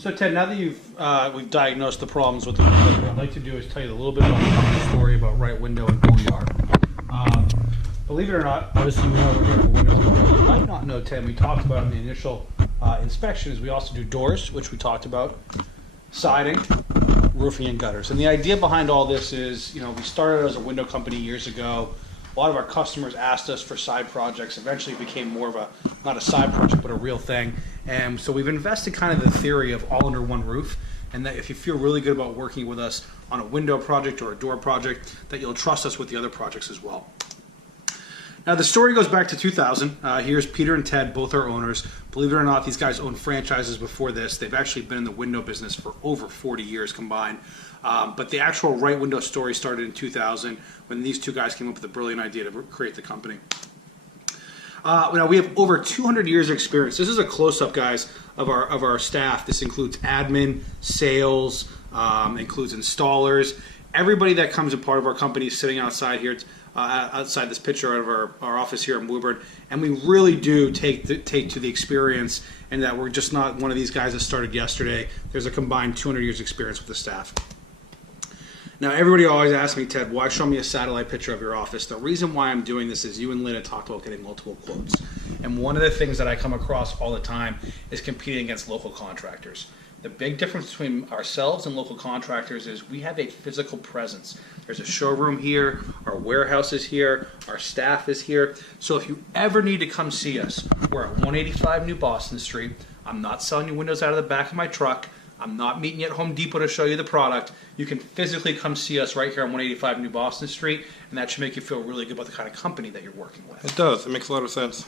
So Ted, now that we've diagnosed the problems with the window, what I'd like to do is tell you a little bit about the story about Right Window and who we are. Believe it or not, obviously we know we're here for windows. What you might not know, Ted, we talked about in the initial inspections, we also do doors, which we talked about, siding, roofing, and gutters. And the idea behind all this is, we started as a window company years ago. A lot of our customers asked us for side projects. Eventually it became more of not a side project, but a real thing. And so we've invested kind of the theory of all under one roof, and that if you feel really good about working with us on a window project or a door project, that you'll trust us with the other projects as well. Now the story goes back to 2000. Here's Peter and Ted, both our owners. Believe it or not, these guys owned franchises before this. They've actually been in the window business for over 40 years combined. But the actual Right Window story started in 2000 when these two guys came up with a brilliant idea to create the company. Now we have over 200 years of experience. This is a close-up, guys, of our staff. This includes admin, sales, includes installers. Everybody that comes in part of our company is sitting outside here, outside this picture out of our office here in Woburn, and we really do take to the experience, and that we're just not one of these guys that started yesterday. There's a combined 200 years experience with the staff. Now, everybody always asks me, Ted, why show me a satellite picture of your office? The reason why I'm doing this is you and Lynn had talked about getting multiple quotes. And one of the things that I come across all the time is competing against local contractors. The big difference between ourselves and local contractors is we have a physical presence. There's a showroom here, our warehouse is here, our staff is here. So if you ever need to come see us, we're at 185 New Boston Street. I'm not selling you windows out of the back of my truck. I'm not meeting you at Home Depot to show you the product. You can physically come see us right here on 185 New Boston Street, and that should make you feel really good about the kind of company that you're working with. It does. It makes a lot of sense.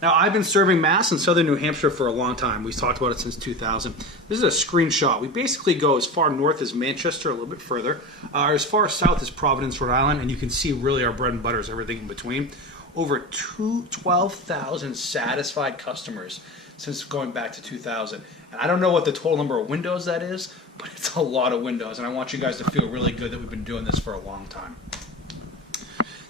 Now, I've been serving Mass and Southern New Hampshire for a long time. We've talked about it since 2000. This is a screenshot. We basically go as far north as Manchester, a little bit further, or as far south as Providence, Rhode Island, and you can see really our bread and butter is everything in between. Over 12,000 satisfied customers since going back to 2000. And I don't know what the total number of windows that is, but it's a lot of windows, and I want you guys to feel really good that we've been doing this for a long time.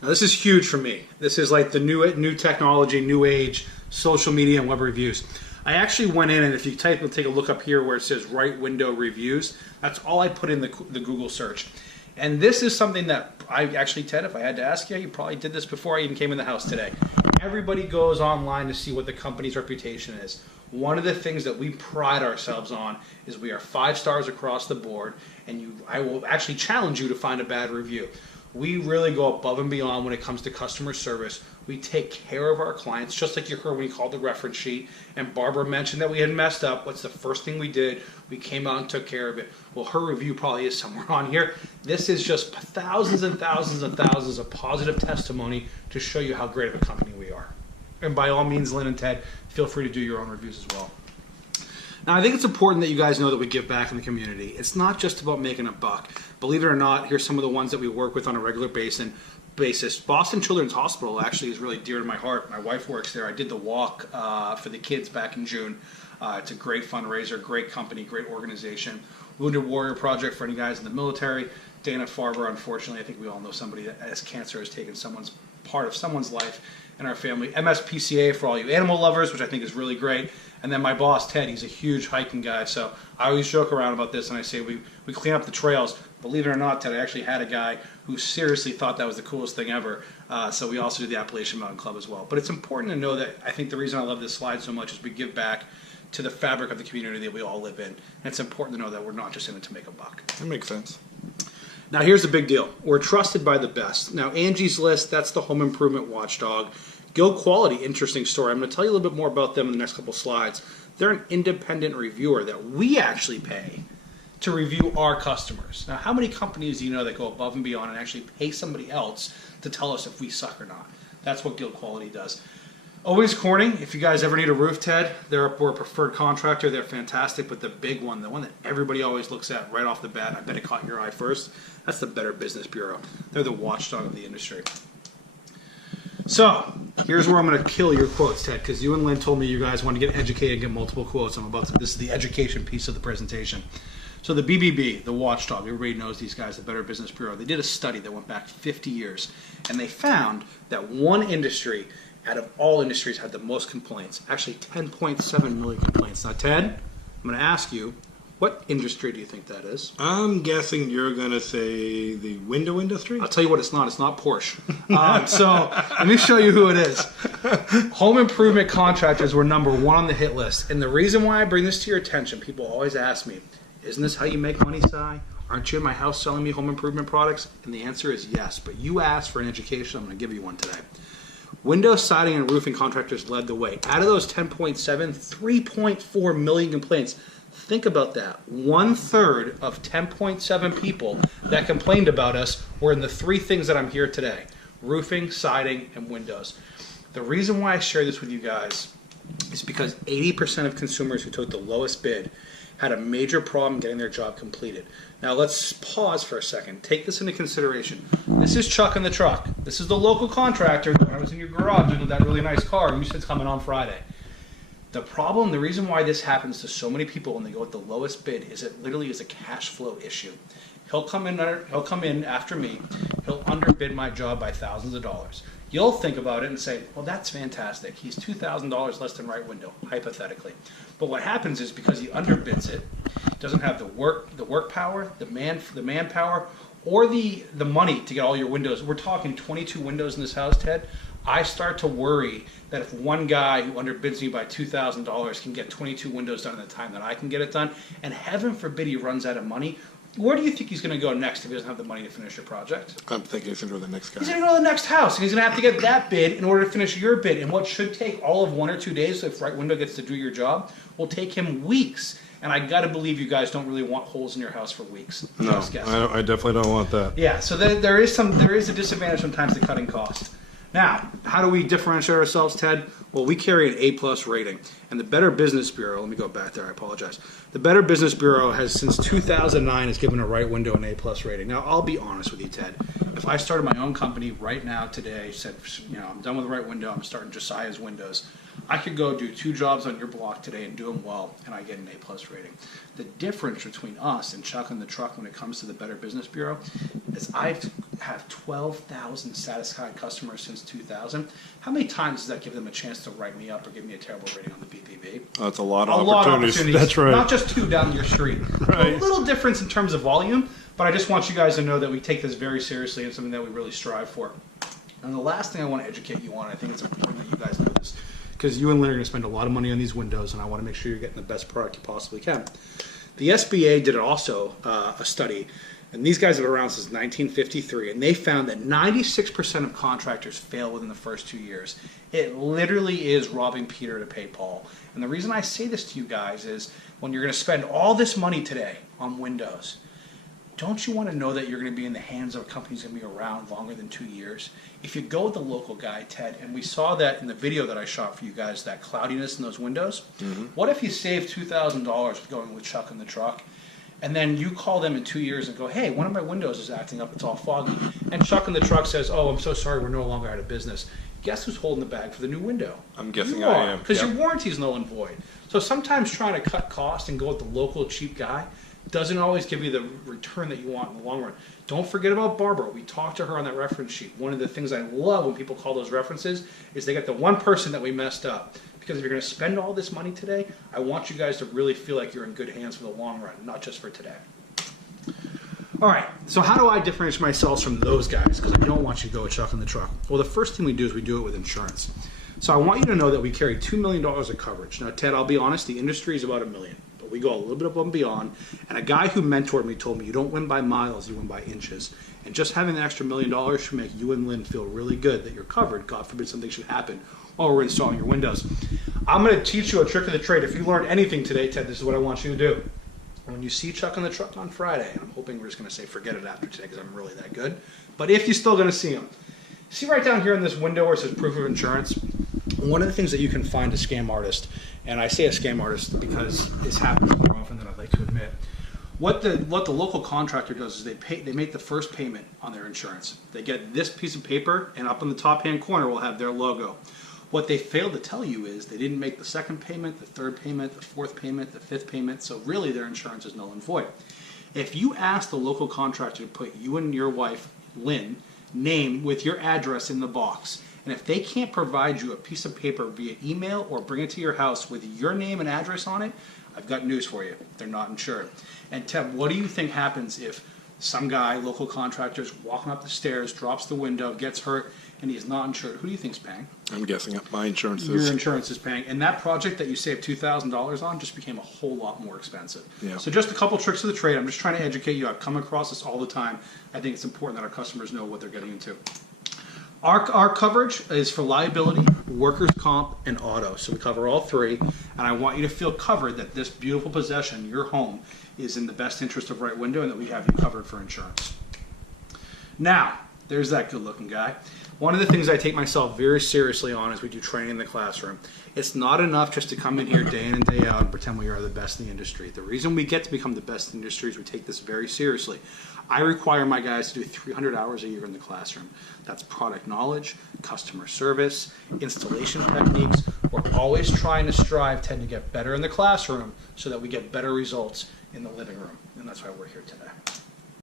Now this is huge for me. This is like the new technology, new age, social media, and web reviews. I actually went in, and if you take a look up here where it says Right Window Reviews, that's all I put in the Google search. And this is something that I actually, Ted, if I had to ask you, you probably did this before I even came in the house today. Everybody goes online to see what the company's reputation is. One of the things that we pride ourselves on is we are 5 stars across the board, and I will actually challenge you to find a bad review. We really go above and beyond when it comes to customer service. We take care of our clients, just like you heard when you called the reference sheet, and Barbara mentioned that we had messed up. What's the first thing we did? We came out and took care of it. Well, her review probably is somewhere on here. This is just thousands and thousands and thousands of positive testimony to show you how great of a company we are. And by all means, Lynn and Ted, feel free to do your own reviews as well. Now, I think it's important that you guys know that we give back in the community. It's not just about making a buck. Believe it or not, here's some of the ones that we work with on a regular basis. Boston Children's Hospital actually is really dear to my heart. My wife works there. I did the walk for the kids back in June. It's a great fundraiser, great company, great organization. Wounded Warrior Project for any guys in the military. Dana-Farber, unfortunately, I think we all know somebody that has cancer, has taken part of someone's life in our family. MSPCA for all you animal lovers, which I think is really great. And then my boss, Ted, he's a huge hiking guy. So I always joke around about this, and I say we clean up the trails. Believe it or not, Ted, I actually had a guy who seriously thought that was the coolest thing ever. So we also do the Appalachian Mountain Club as well. But it's important to know that I think the reason I love this slide so much is we give back to the fabric of the community that we all live in. And it's important to know that we're not just in it to make a buck. That makes sense. Now here's the big deal. We're trusted by the best. Now Angie's List, that's the home improvement watchdog. Guild Quality, interesting story. I'm going to tell you a little bit more about them in the next couple slides. They're an independent reviewer that we actually pay to review our customers. Now, how many companies do you know that go above and beyond and actually pay somebody else to tell us if we suck or not? That's what Guild Quality does. Owens Corning, if you guys ever need a roof, Ted, we're a preferred contractor. They're fantastic, but the big one, the one that everybody always looks at right off the bat, I bet it caught your eye first, that's the Better Business Bureau. They're the watchdog of the industry. So, here's where I'm going to kill your quotes, Ted, because you and Lynn told me you guys want to get educated and get multiple quotes. This is the education piece of the presentation. So the BBB, the watchdog, everybody knows these guys, the Better Business Bureau. They did a study that went back 50 years, and they found that one industry out of all industries had the most complaints, actually 10.7 million complaints. Now, Ted, I'm going to ask you, What industry do you think that is? I'm guessing you're going to say the window industry? I'll tell you what it's not. It's not Porsche. So let me show you who it is. Home improvement contractors were number one on the hit list. And the reason why I bring this to your attention, people always ask me, isn't this how you make money, Si? Aren't you in my house selling me home improvement products? And the answer is yes. But you asked for an education. I'm going to give you one today. Window, siding, and roofing contractors led the way. Out of those 10.7, 3.4 million complaints. Think about that. 1/3 of 10.7 people that complained about us were in the three things that I'm here today. Roofing, siding, and windows. The reason why I share this with you guys is because 80% of consumers who took the lowest bid had a major problem getting their job completed. Now let's pause for a second. Take this into consideration. This is Chuck in the Truck. This is the local contractor that I was in your garage with that really nice car and you said it's coming on Friday. The problem, the reason why this happens to so many people when they go with the lowest bid is it literally is a cash flow issue. He'll come in after me. He'll underbid my job by thousands of dollars. You'll think about it and say, well, that's fantastic. He's $2,000 less than right window, hypothetically. But what happens is because he underbids it, doesn't have the work power, the manpower, or the money to get all your windows. We're talking 22 windows in this house, Ted. I start to worry that if one guy who underbids me by $2,000 can get 22 windows done in the time that I can get it done, and heaven forbid he runs out of money, where do you think he's going to go next if he doesn't have the money to finish your project? I'm thinking he's going to go to the next guy. He's going to go to the next house, and he's going to have to get that bid in order to finish your bid. And what should take all of 1 or 2 days, if Right Window gets to do your job, will take him weeks. And I got to believe you guys don't really want holes in your house for weeks. No, I definitely don't want that. Yeah, so there is a disadvantage sometimes to cutting cost. Now, how do we differentiate ourselves, Ted? Well, we carry an A+ rating. And the Better Business Bureau, let me go back there, I apologize. The Better Business Bureau has, since 2009, has given a Right Window an A+ rating. Now, I'll be honest with you, Ted. If I started my own company right now, today, said, I'm done with the Right Window, I'm starting Josiah's Windows, I could go do 2 jobs on your block today and do them well, and I get an A+ rating. The difference between us and Chuck in the Truck when it comes to the Better Business Bureau is I've had 12,000 satisfied customers since 2000. How many times does that give them a chance to write me up or give me a terrible rating on the BPB? That's a lot of opportunities. That's right. Not just 2 down your street. Right. A little difference in terms of volume, but I just want you guys to know that we take this very seriously and something that we really strive for. And the last thing I want to educate you on, I think it's important that you guys know this, because you and Lynn are going to spend a lot of money on these windows, and I want to make sure you're getting the best product you possibly can. The SBA did also a study, and these guys have been around since 1953, and they found that 96% of contractors fail within the first 2 years. It literally is robbing Peter to pay Paul. And the reason I say this to you guys is when you're going to spend all this money today on windows, don't you want to know that you're going to be in the hands of a company that's going to be around longer than 2 years? If you go with the local guy, Ted, and we saw that in the video that I shot for you guys, that cloudiness in those windows, what if you save $2,000 going with Chuck in the Truck, and then you call them in 2 years and go, hey, one of my windows is acting up, it's all foggy, and Chuck in the Truck says, oh, I'm so sorry, we're no longer out of business. Guess who's holding the bag for the new window? I'm guessing you I are, am. because Yep. your warranty's null and void. So sometimes trying to cut costs and go with the local cheap guy doesn't always give you the return that you want in the long run. Don't forget about Barbara. We talked to her on that reference sheet. One of the things I love when people call those references is they get the one person that we messed up. Because if you're going to spend all this money today, I want you guys to really feel like you're in good hands for the long run, not just for today. All right, so how do I differentiate myself from those guys? Because I don't want you to go with Chuck in the Truck. Well, the first thing we do is we do it with insurance. So I want you to know that we carry $2 million of coverage. Now, Ted, I'll be honest, the industry is about $1 million. But we go a little bit above and beyond. And a guy who mentored me told me, you don't win by miles, you win by inches. And just having an extra $1 million should make you and Lynn feel really good that you're covered. God forbid something should happen while we're installing your windows. I'm going to teach you a trick of the trade. If you learned anything today, Ted, this is what I want you to do. When you see Chuck in the Truck on Friday, and I'm hoping we're just going to say forget it after today because I'm really that good. But if you're still going to see him, see right down here in this window where it says proof of insurance, one of the things that you can find a scam artist, and I say a scam artist because this happens more often than I'd like to admit. What the local contractor does is they make the first payment on their insurance. They get this piece of paper, and up in the top hand corner will have their logo. What they failed to tell you is they didn't make the second payment, the third payment, the fourth payment, the fifth payment, so really their insurance is null and void. If you ask the local contractor to put you and your wife, Lynn, name with your address in the box, and if they can't provide you a piece of paper via email or bring it to your house with your name and address on it, I've got news for you. They're not insured. And Ted, what do you think happens if some guy, local contractor's walking up the stairs, drops the window, gets hurt, and he's not insured? Who do you think's paying? I'm guessing my insurance Your is. insurance is paying. And that project that you saved $2,000 on just became a whole lot more expensive. Yeah. So just a couple tricks of the trade. I'm just trying to educate you. I've come across this all the time. I think it's important that our customers know what they're getting into. Our coverage is for liability, workers' comp, and auto. So we cover all three. And I want you to feel covered that this beautiful possession, your home, is in the best interest of Right Window and that we have you covered for insurance. Now, there's that good-looking guy. One of the things I take myself very seriously on is we do training in the classroom. It's not enough just to come in here day in and day out and pretend we are the best in the industry. The reason we get to become the best in the industry is we take this very seriously. I require my guys to do 300 hours a year in the classroom. That's product knowledge, customer service, installation techniques. We're always trying to strive, Ted, to get better in the classroom so that we get better results in the living room. And that's why we're here today.